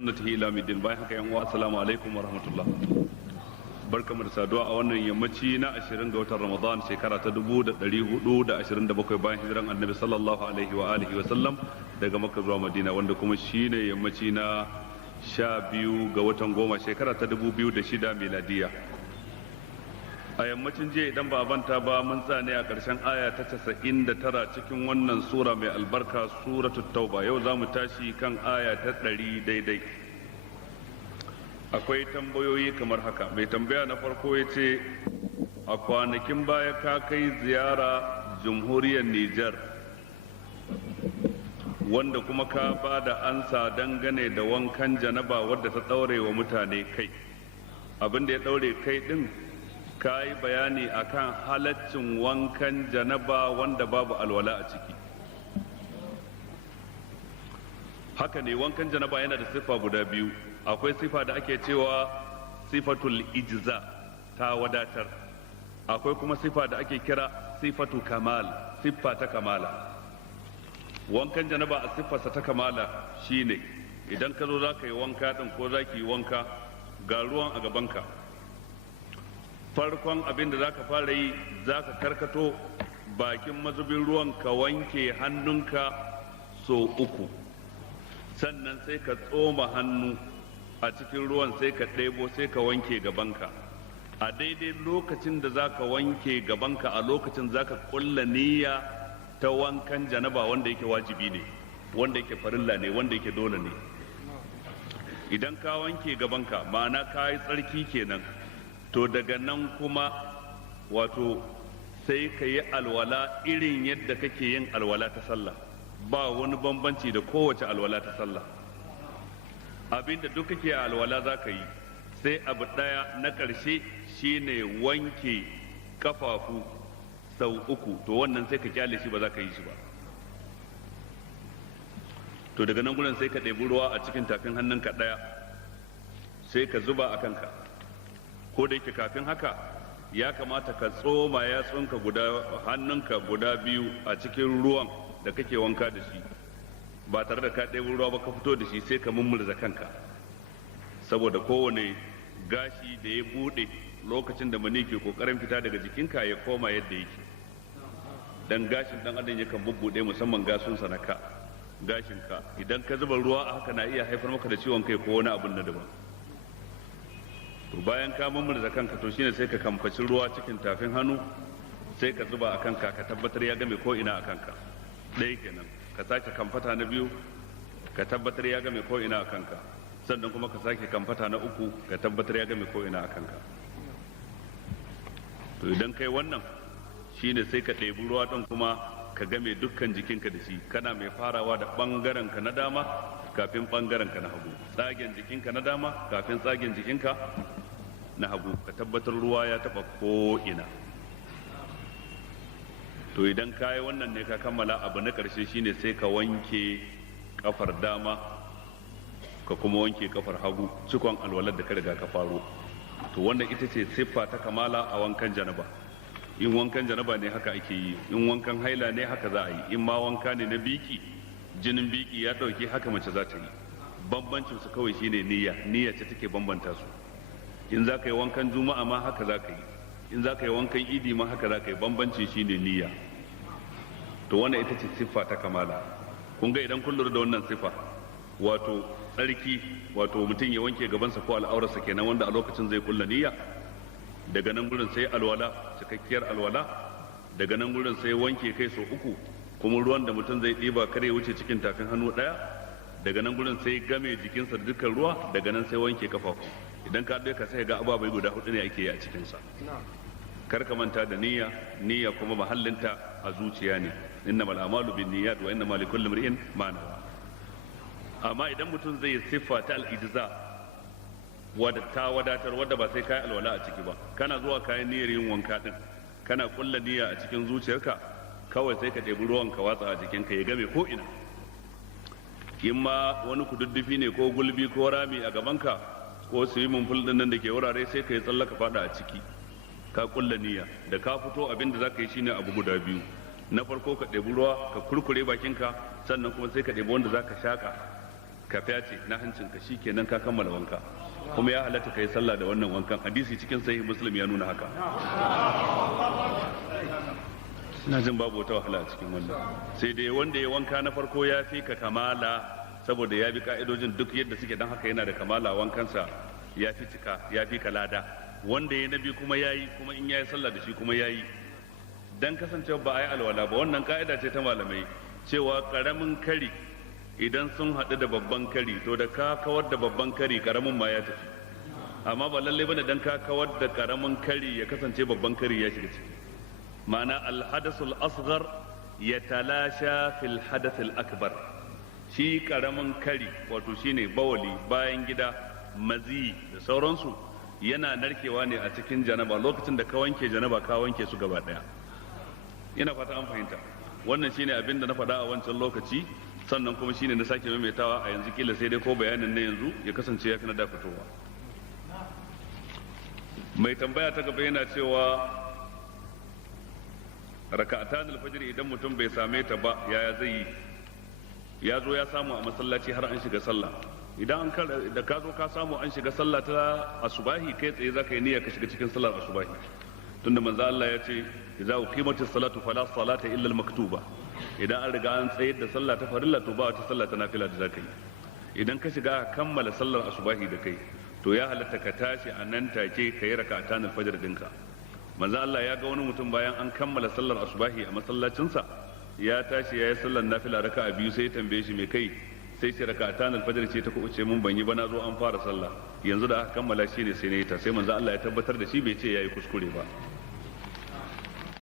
sunnatihi ila middin. Bayan haka yan uwa, assalamu alaikum wa rahmatullah. Barkamu da saduwa a wannan yammaci na 20 ga watan Ramadan shekara ta 1427 bayan hijiran Annabi sallallahu alaihi wa alihi wa sallam daga Makka zuwa Madina, wanda kuma shine yammaci na 12 ga watan goma shekara ta 2006 miladiya. A yammacin jiya idan ba banta ba mun tsane a ƙarshen aya ta 99 cikin wannan sura mai albarka suratul tauba. Yau za mu tashi kan aya ta 100 daidai. Akwai tambayoyi kamar haka. Mai tambaya na farko ya ce, a kwanakin baya ka kai ziyara jamhuriyar Nijar wanda kuma ka ba da ansa dangane da wankan janaba wadda ta ɗaure wa mutane kai. Abin da ya ɗaure kai ɗin ka yi bayani akan halaccin wankan janaba wanda babu alwala a ciki. Haka ne, wankan janaba yana da siffa guda biyu. Akwai siffa da ake cewa sifatul ijza, ta wadatar. Akwai kuma siffa da ake kira sifatu kamal, siffa ta kamala. Wankan janaba a siffarsa ta kamala shine idan ka zo za ka yi wanka ɗin ko za ki yi wanka, ga ruwan a gabanka. Farkon abin da za ka fara yi, za ka karkato bakin mazubin ruwan ka wanke hannunka so 3, sannan sai ka tsoma hannu a cikin ruwan sai ka ɗebo sai ka wanke gabanka. A daidai lokacin da za ka wanke gabanka, a lokacin za ka ƙulla niyya ta wankan janaba wanda yake wajibi ne, wanda yake farilla ne, wanda yake dole ne. Idan ka wanke gabanka, ma'ana ka yi tsarki kenan, to daga nan kuma wato sai ka yi alwala irin yadda kake yin alwala ta sallah, ba wani bambanci da kowace alwala ta sallah. Abinda duk kake alwala za ka yi, sai abu ɗaya na ƙarshe shine wanke kafafu sau 3, to wannan sai ka kyale shi ba za ka yi shi ba. To daga nan gudun sai ka ɗebi ruwa a cikin tafin hannunka ɗaya sai ka zuba a kanka. Ko da yake kafin haka ya kamata ka tsoma yatsunka hannunka guda 2 a cikin ruwan da kake wanka da shi, ba tare da ka ɗebo ruwa ba ka fito da shi sai ka mummurza kanka, saboda kowane gashi da ya buɗe lokacin da mani ke kokarin fita daga jikinka ya koma yadda yake. Dan gashin dan adam yakan bubbuɗe, musamman gasunsa na ka, gashinka idan ka zuba ruwa a haka na iya haifar maka da ciwon kai ko wani abin na daban. To bayan ka mummurza kanka, to shine sai ka kamfaci ruwa cikin tafin hannu sai ka zuba a kanka, ka tabbatar ya game ko ina a kanka. Ɗaya kenan. Ka sake kamfata na 2 ka tabbatar ya game ko ina a kanka, sannan kuma ka sake kamfata na 3 ka tabbatar ya game ko ina a kanka. To idan kai wannan shine sai ka ɗebi ruwa ɗin kuma ka game dukkan jikinka da shi, kana mai farawa da ɓangaren ka na dama kafin ɓangaren ka na hagu, tsagen jikinka na dama kafin tsagen jikinka na hagu, ka tabbatar ruwa ya taɓa ko ina. To idan ka yi wannan ne ka kammala, abu na ƙarshe shine sai ka wanke kafar dama ka kuma wanke kafar hagu, cikon alwalar da ka riga ka faro. To wannan ita ce siffa ta kamala a wankan janaba. In wankan janaba ne haka ake yi, in wankan haila ne haka za a yi, in ma wanka ne na biki, jinin biki ya ɗauke, haka mace za ta yi. Bambancin su kawai shine niyya ce take bambanta su. In za ka yi wankan juma'a ma haka za ka yi, in za ka yi wankan idi ma haka za ka yi, bambanci shine niyya. To wannan ita ce siffa ta kamala. Kun ga idan kun lura da wannan siffa, wato tsarki, wato mutum ya wanke gabansa ko al'aurarsa kenan, wanda a lokacin zai kulla niyya. Daga nan gurin sai alwala, cikakkiyar alwala. Daga nan gurin sai wanke kai sau 3, kuma ruwan da mutum zai ɗiba kar ya wuce cikin tafin hannu ɗaya. Daga nan gurin sai game jikinsa da dukkan ruwa. Daga nan sai wanke kafafu. Idan ka ɗauka sai ga ababai guda 4 ne ake yi a cikinsa. Kar ka manta da niyya kuma mahallinta a zuciya ne. Innamal a'malu binniyat wa innamal likulli imrin ma nawa. Amma idan mutum zai siffa ta al-ijza wadda ta wadatar, wadda ba sai kai alwala a ciki ba, kana zuwa kayan niyyar yin wanka din, kana kulla niyya a cikin zuciyarka, kawai sai ka ɗebi ruwan ka watsa a jikinka ya game ko ina. In ma wani kududdufi ne ko gulbi ko rami a gabanka ko swimming pool din nan da ke wurare, sai ka yi tsallaka fada a ciki, ka kulla niyya. Da ka fito abin da za ka yi shine abu guda 2. Na farko ka ɗebi ruwa ka kurkure bakinka, sannan kuma sai ka ɗebi wanda za ka shaƙa ka fyace na hancinka shikenan ka kammala wanka, kuma ya halatta kai sallah da wannan wankan. Hadisi cikin sahih Muslim ya nuna haka. ina jin babu wata wahala a cikin wannan, sai dai wanda ya wanka na farko ya fi ka kamala saboda ya bi ka'idojin duk yadda suke, dan haka yana da kamala, wankansa ya fi cika, ya fi ka lada. Wanda ya nabi kuma yayi, kuma in yayi sallah da shi kuma yayi, dan kasancewa ba a yi alwala ba. Wannan ka'ida ce ta malamai cewa karamin kari idan sun haɗu da babban kari, to da ka kawar da babban kari karamin ma ya tafi, amma ba lallai bane dan ka kawar da karamin kari ya kasance babban kari ya shiga ciki. ma'ana alhadasul asghar yatalasha fil hadathil akbar, shi karamin kari wato shine bawali, bayan gida, mazi da sauransu yana narkewa ne a cikin janaba. Lokacin da ka wanke janaba ka wanke su gaba daya. Ina fata an fahimta. Wannan shine abin da na faɗa a wancan lokaci, sannan kuma shine na sake maimaitawa a yanzu, kila sai dai ko bayanin na yanzu ya kasance ya fi na da fitowa. Mai tambaya ta gaba yana cewa raka'atan alfajr idan mutum bai same ta ba yaya zai yi? Ya zo ya samu a masallaci har an shiga sallah. Idan da ka zo ka samu an shiga sallah ta asubahi, kai tsaye zaka yi niyya ka shiga cikin sallar asubahi, tunda manzo Allah ya ce idza uqimatis salatu fala salata illa al-maktuba. Idan an riga an tsayar da sallah ta farilla to ba wata sallah ta nafila da zaka yi. Idan ka shiga kammala sallar asubahi da kai, to ya halatta ka tashi a nan take ka yi raka'atan alfajr dinka. Manzo Allah ya ga wani mutum bayan an kammala sallar asubahi a masallacinsa, ya tashi ya yi sallar nafila raka'a biyu, sai ya tambaye shi me kai, sai ce raka'atan alfajr ce ta kuɓuce mun ban yi ba, na zo an fara sallah yanzu da aka kammala shi ne sai na yi ta. Sai manzo Allah ya tabbatar da shi bai ce yayi kuskure ba.